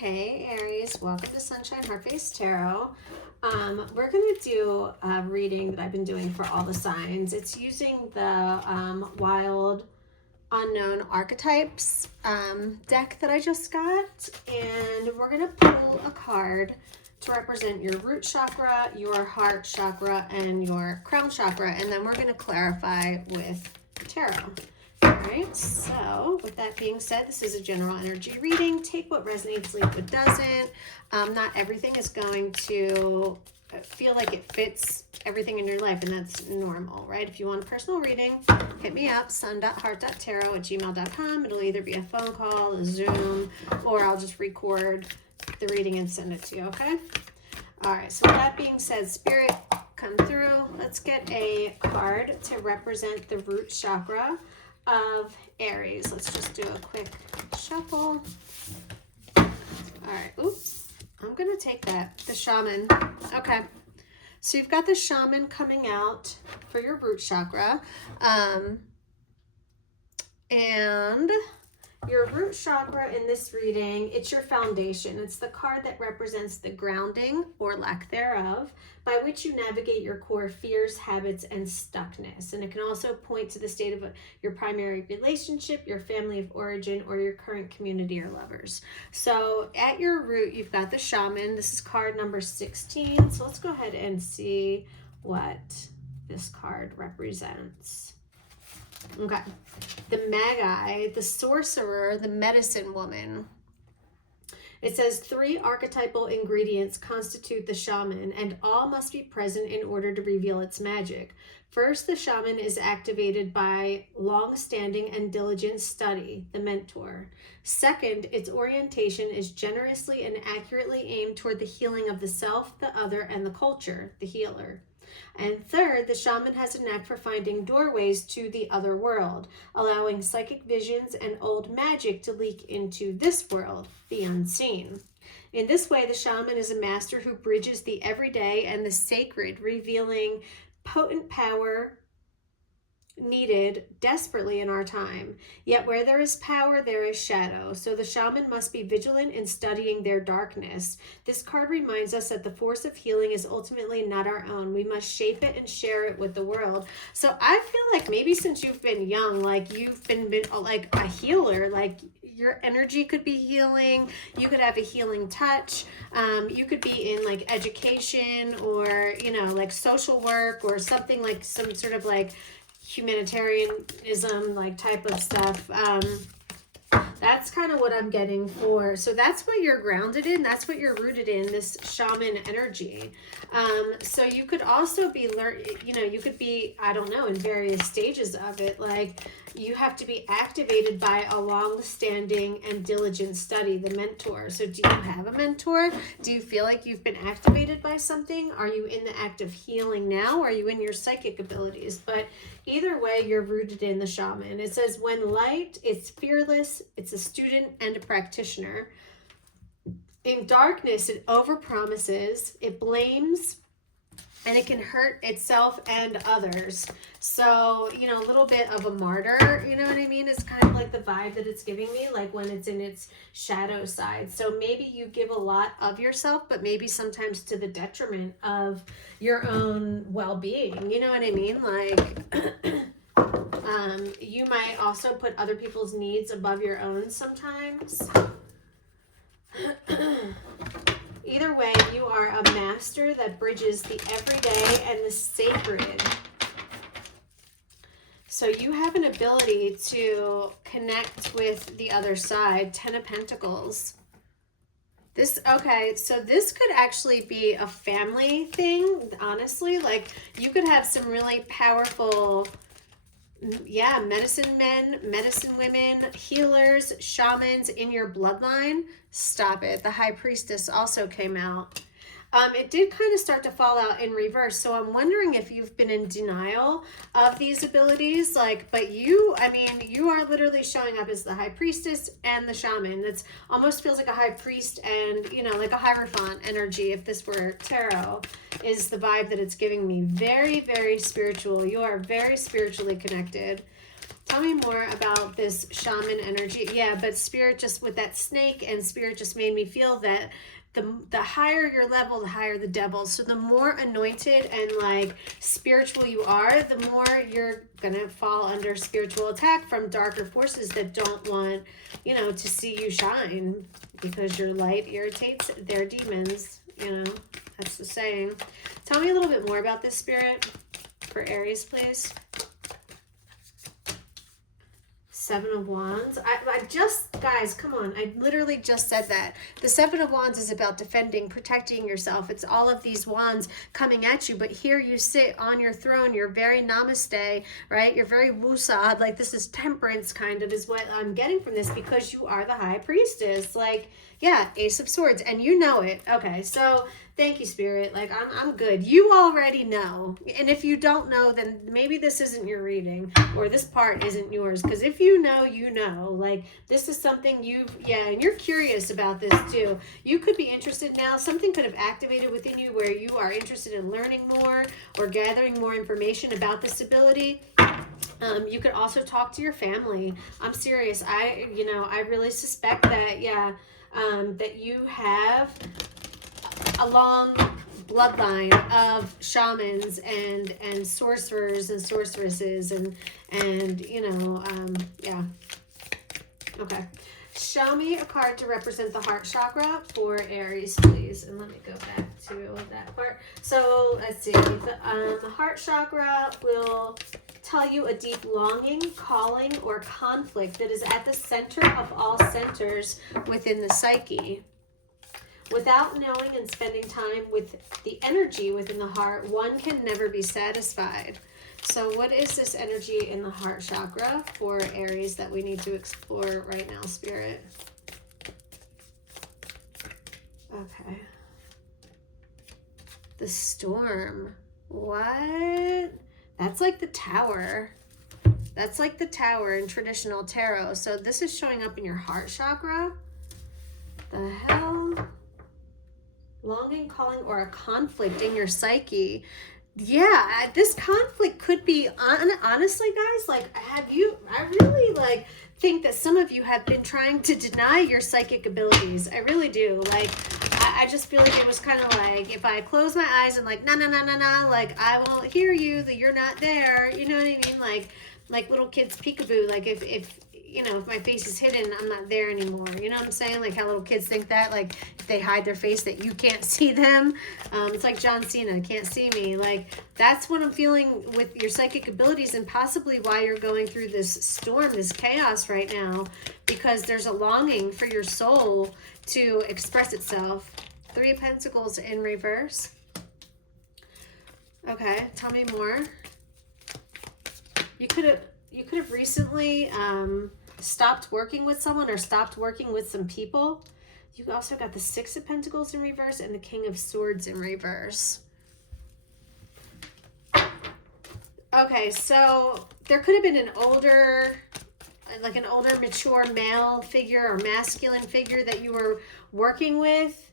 Hey Aries, welcome to Sunshine Heartface Tarot. We're going to do a reading that I've been doing for all the signs. It's using the Wild Unknown Archetypes deck that I just got. And we're going to pull a card to represent your root chakra, your heart chakra, and your crown chakra. And then we're going to clarify with tarot. Alright, so with that being said, this is a general energy reading. Take what resonates, leave what doesn't. Not everything is going to feel like it fits everything in your life, and that's normal, right? If you want a personal reading, hit me up, sun.heart.tarot@gmail.com. It'll either be a phone call, a Zoom, or I'll just record the reading and send it to you, okay? Alright, so with that being said, Spirit, come through. Let's get a card to represent the root chakra of Aries. Let's just do a quick shuffle. All right, oops, I'm gonna take that, the shaman. Okay, so you've got the shaman coming out for your root chakra, and your root chakra in this reading, it's your foundation. It's the card that represents the grounding or lack thereof by which you navigate your core fears, habits, and stuckness. And it can also point to the state of your primary relationship, your family of origin, or your current community or lovers. So at your root, you've got the shaman. This is card number 16. So let's go ahead and see what this card represents. Okay, the Magi, the sorcerer, the medicine woman. It says 3 archetypal ingredients constitute the shaman, and all must be present in order to reveal its magic. First, the shaman is activated by long-standing and diligent study, the mentor. Second, its orientation is generously and accurately aimed toward the healing of the self, the other, and the culture, the healer. And third, the shaman has a knack for finding doorways to the other world, allowing psychic visions and old magic to leak into this world, the unseen. In this way, the shaman is a master who bridges the everyday and the sacred, revealing potent power needed desperately in our time. Yet where there is power, there is shadow. So the shaman must be vigilant in studying their darkness. This card reminds us that the force of healing is ultimately not our own. We must shape it and share it with the world. So I feel like maybe since you've been young, like you've been like a healer, like your energy could be healing. You could have a healing touch. You could be in like education or, you know, like social work or something, like some sort of like humanitarianism like type of stuff. That's kind of what I'm getting for. So that's what you're grounded in. That's what you're rooted in, this shaman energy. So you could also be you could be, I don't know, in various stages of it. Like you have to be activated by a long-standing and diligent study, the mentor. So do you have a mentor? Do you feel like you've been activated by something? Are you in the act of healing now? Or are you in your psychic abilities? But either way, you're rooted in the shaman. It says, when light, it's fearless, it's a student and a practitioner. In darkness, it overpromises, it blames, and it can hurt itself and others. So, you know, a little bit of a martyr, you know what I mean? It's kind of like the vibe that it's giving me, like when it's in its shadow side. So maybe you give a lot of yourself, but maybe sometimes to the detriment of your own well-being. You know what I mean? Like, you might also put other people's needs above your own sometimes. Either way, you are a master that bridges the everyday and the sacred. So you have an ability to connect with the other side. 10 of Pentacles. Okay, so this could actually be a family thing, honestly. Like you could have some really powerful, medicine men, medicine women, healers, shamans in your bloodline. Stop it. The High Priestess also came out. It did kind of start to fall out in reverse. So I'm wondering if you've been in denial of these abilities. But you are literally showing up as the High Priestess and the shaman. That's almost feels like a High Priest and, like a Hierophant energy. If this were tarot, is the vibe that it's giving me. Very, very spiritual. You are very spiritually connected. Tell me more about this shaman energy. Yeah, but Spirit just with that snake, and Spirit just made me feel that the higher your level, the higher the devil. So the more anointed and like spiritual you are, the more you're gonna fall under spiritual attack from darker forces that don't want, you know, to see you shine, because your light irritates their demons. You know, that's the saying. Tell me a little bit more about this, Spirit, for Aries, please. Seven of Wands. I just, guys, come on. I literally just said that. The Seven of Wands is about defending, protecting yourself. It's all of these wands coming at you. But here you sit on your throne. You're very namaste, right? You're very wusad. Like, this is temperance kind of is what I'm getting from this, because you are the high priestess. Like, yeah, Ace of Swords. And you know it. Okay, so thank you, Spirit. Like, I'm good. You already know. And if you don't know, then maybe this isn't your reading, or this part isn't yours. Because if you know, you know. Like, this is something and you're curious about this too. You could be interested now. Something could have activated within you where you are interested in learning more or gathering more information about this ability. You could also talk to your family. I'm serious. I really suspect that, that you have a long bloodline of shamans and sorcerers and sorceresses and okay. Show me a card to represent the heart chakra for Aries, please. And let me go back to that part. So let's see. The heart chakra will tell you a deep longing, calling, or conflict that is at the center of all centers within the psyche. Without knowing and spending time with the energy within the heart, one can never be satisfied. So what is this energy in the heart chakra for Aries that we need to explore right now, Spirit? Okay. The storm. What? That's like the tower. That's like the tower in traditional tarot. So this is showing up in your heart chakra. The hell? Longing, calling, or a conflict in your psyche. Yeah, this conflict could be, honestly, guys, like, I really, like, think that some of you have been trying to deny your psychic abilities. I really do. Like, I just feel like it was kind of like, if I close my eyes and like, nah, like, I won't hear you, that you're not there. You know what I mean? Like little kids peekaboo, like, if my face is hidden, I'm not there anymore. You know what I'm saying? Like how little kids think that, like if they hide their face, that you can't see them. It's like John Cena, can't see me. Like that's what I'm feeling with your psychic abilities, and possibly why you're going through this storm, this chaos right now, because there's a longing for your soul to express itself. Three of Pentacles in reverse. Okay, tell me more. You could have recently stopped working with someone or stopped working with some people. You also got the Six of Pentacles in reverse and the King of Swords in reverse. Okay, so there could have been an older mature male figure or masculine figure that you were working with.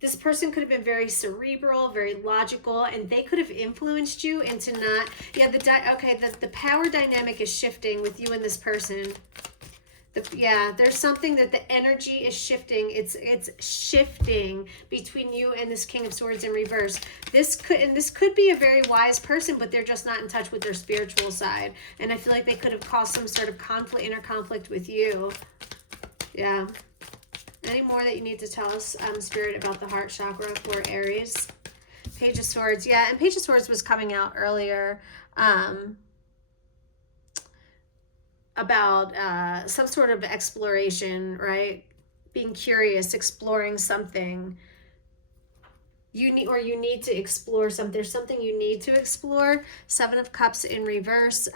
This person could have been very cerebral, very logical, and they could have influenced you into not... Yeah, the power dynamic is shifting with you and this person. There's something that the energy is shifting. It's shifting between you and this King of Swords in reverse. This could be a very wise person, but they're just not in touch with their spiritual side. And I feel like they could have caused some sort of inner conflict with you. Yeah. Any more that you need to tell us, Spirit, about the heart chakra for Aries? Page of Swords. Yeah, and Page of Swords was coming out earlier about some sort of exploration, right? Being curious, exploring something. You need to explore something. There's something you need to explore. Seven of Cups in reverse.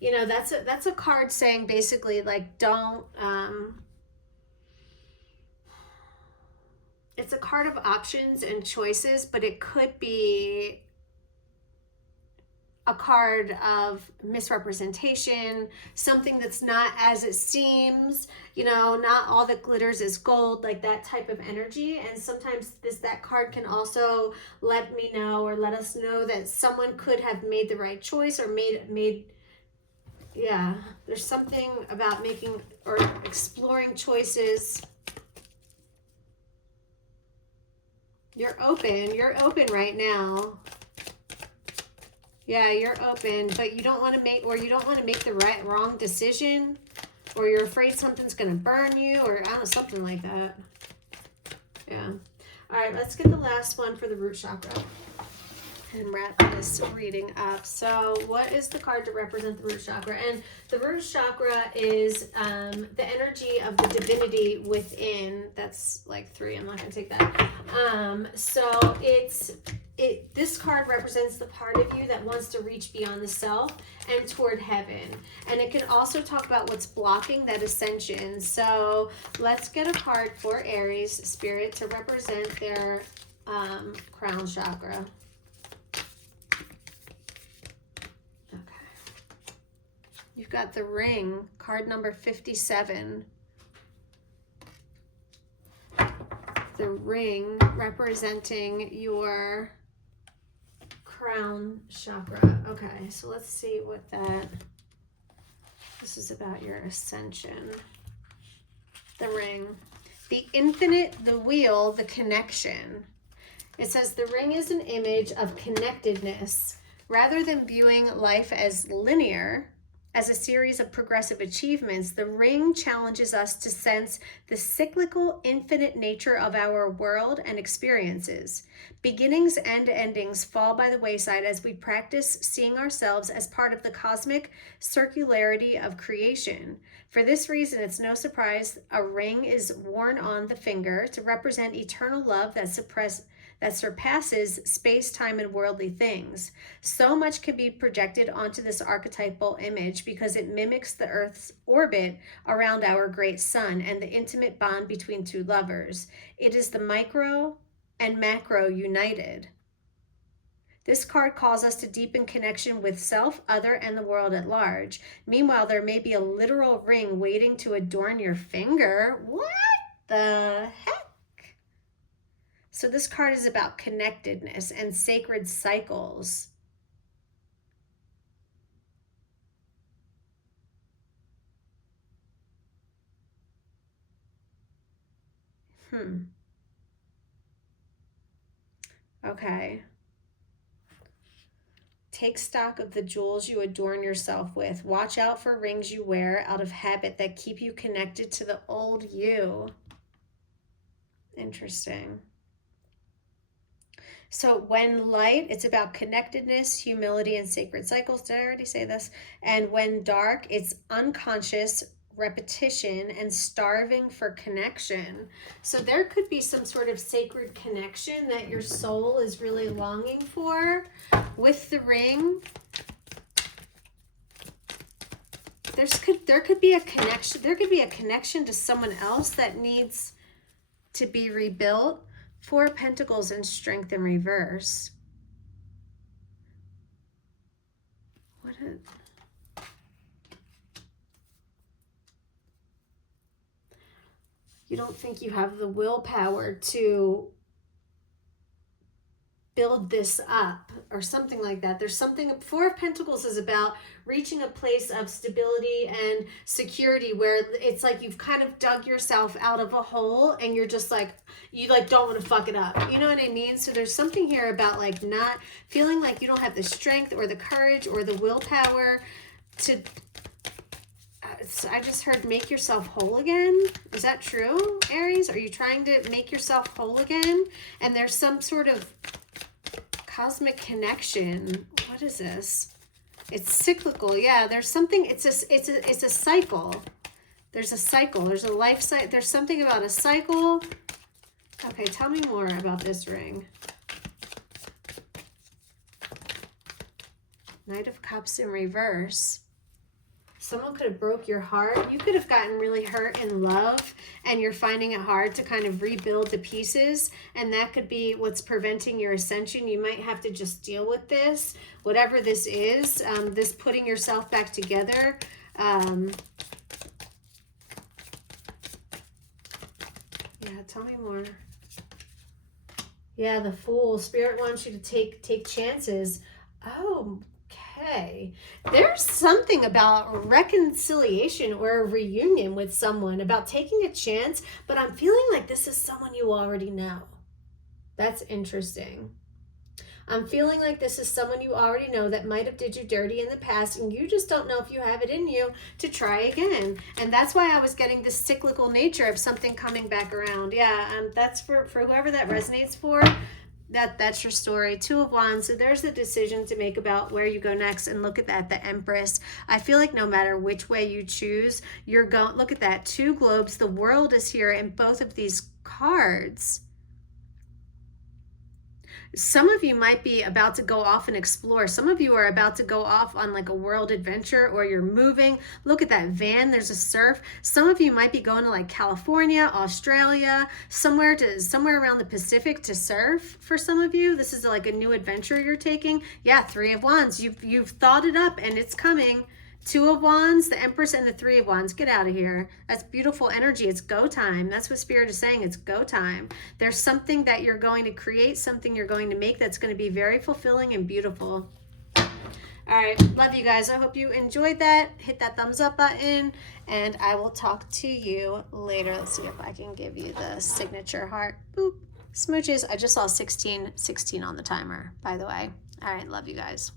That's a card saying basically like don't... It's a card of options and choices, but it could be a card of misrepresentation, something that's not as it seems, not all that glitters is gold, like that type of energy. And sometimes that card can also let me know or let us know that someone could have made the right choice or made Yeah, there's something about making or exploring choices. You're open right now. Yeah, you're open, but you don't want to make, or you don't want to make the wrong decision, or you're afraid something's going to burn you, or I don't know, something like that. Yeah. All right, let's get the last one for the root chakra and wrap this reading up. So what is the card to represent the root chakra? And the root chakra is the energy of the divinity within. That's like 3. I'm not going to take that. So this card represents the part of you that wants to reach beyond the self and toward heaven. And it can also talk about what's blocking that ascension. So let's get a card for Aries spirit to represent their crown chakra. You've got the ring, card number 57. The ring representing your crown chakra. Okay, so let's see what this is about, your ascension. The ring, the infinite, the wheel, the connection. It says the ring is an image of connectedness. Rather than viewing life as linear, as a series of progressive achievements, the ring challenges us to sense the cyclical, infinite nature of our world and experiences. Beginnings and endings fall by the wayside as we practice seeing ourselves as part of the cosmic circularity of creation. For this reason, it's no surprise a ring is worn on the finger to represent eternal love that surpasses space, time, and worldly things. So much can be projected onto this archetypal image because it mimics the Earth's orbit around our great sun and the intimate bond between two lovers. It is the micro and macro united. This card calls us to deepen connection with self, other, and the world at large. Meanwhile, there may be a literal ring waiting to adorn your finger. What the heck? So this card is about connectedness and sacred cycles. Okay. Take stock of the jewels you adorn yourself with. Watch out for rings you wear out of habit that keep you connected to the old you. Interesting. So when light, it's about connectedness, humility, and sacred cycles. Did I already say this? And when dark, it's unconscious repetition and starving for connection. So there could be some sort of sacred connection that your soul is really longing for with the ring. There could be a connection. There could be a connection to someone else that needs to be rebuilt. 4 of Pentacles and Strength in reverse. You don't think you have the willpower to build this up or something like that. There's something, 4 of Pentacles is about reaching a place of stability and security where it's like you've kind of dug yourself out of a hole and you're just like, you like don't want to fuck it up. You know what I mean? So there's something here about like not feeling like you don't have the strength or the courage or the willpower to, I just heard make yourself whole again. Is that true, Aries? Are you trying to make yourself whole again? And there's some sort of cosmic connection. What is this? It's cyclical. Yeah, there's something. It's a cycle. There's a cycle. There's a life cycle. There's something about a cycle. Okay, tell me more about this ring. Knight of Cups in reverse. Someone could have broke your heart. You could have gotten really hurt in love and you're finding it hard to kind of rebuild the pieces, and that could be what's preventing your ascension. You might have to just deal with this, whatever this is, this putting yourself back together. Yeah, tell me more. Yeah, the Fool. Spirit wants you to take chances. Oh, way. There's something about reconciliation or a reunion with someone, about taking a chance, but I'm feeling like this is someone you already know. That's interesting. I'm feeling like this is someone you already know that might have did you dirty in the past, and you just don't know if you have it in you to try again. And that's why I was getting this cyclical nature of something coming back around. Yeah, that's for whoever that resonates for. That's your story. Two of Wands. So there's the decision to make about where you go next. And look at that, the Empress. I feel like no matter which way you choose, you're going. Look at that, 2 globes. The world is here in both of these cards. Some of you might be about to go off and explore. Some of you are about to go off on like a world adventure, or you're moving. Look at that van. There's a surf. Some of you might be going to like California, Australia, somewhere around the Pacific to surf. For some of you, this is like a new adventure you're taking. Yeah, 3 of Wands. You've thought it up and it's coming. 2 of Wands, the Empress, and the 3 of Wands. Get out of here. That's beautiful energy. It's go time. That's what Spirit is saying. It's go time. There's something that you're going to create, something you're going to make that's going to be very fulfilling and beautiful. All right. Love you guys. I hope you enjoyed that. Hit that thumbs up button, and I will talk to you later. Let's see if I can give you the signature heart. Boop. Smooches. I just saw 16 on the timer, by the way. All right. Love you guys.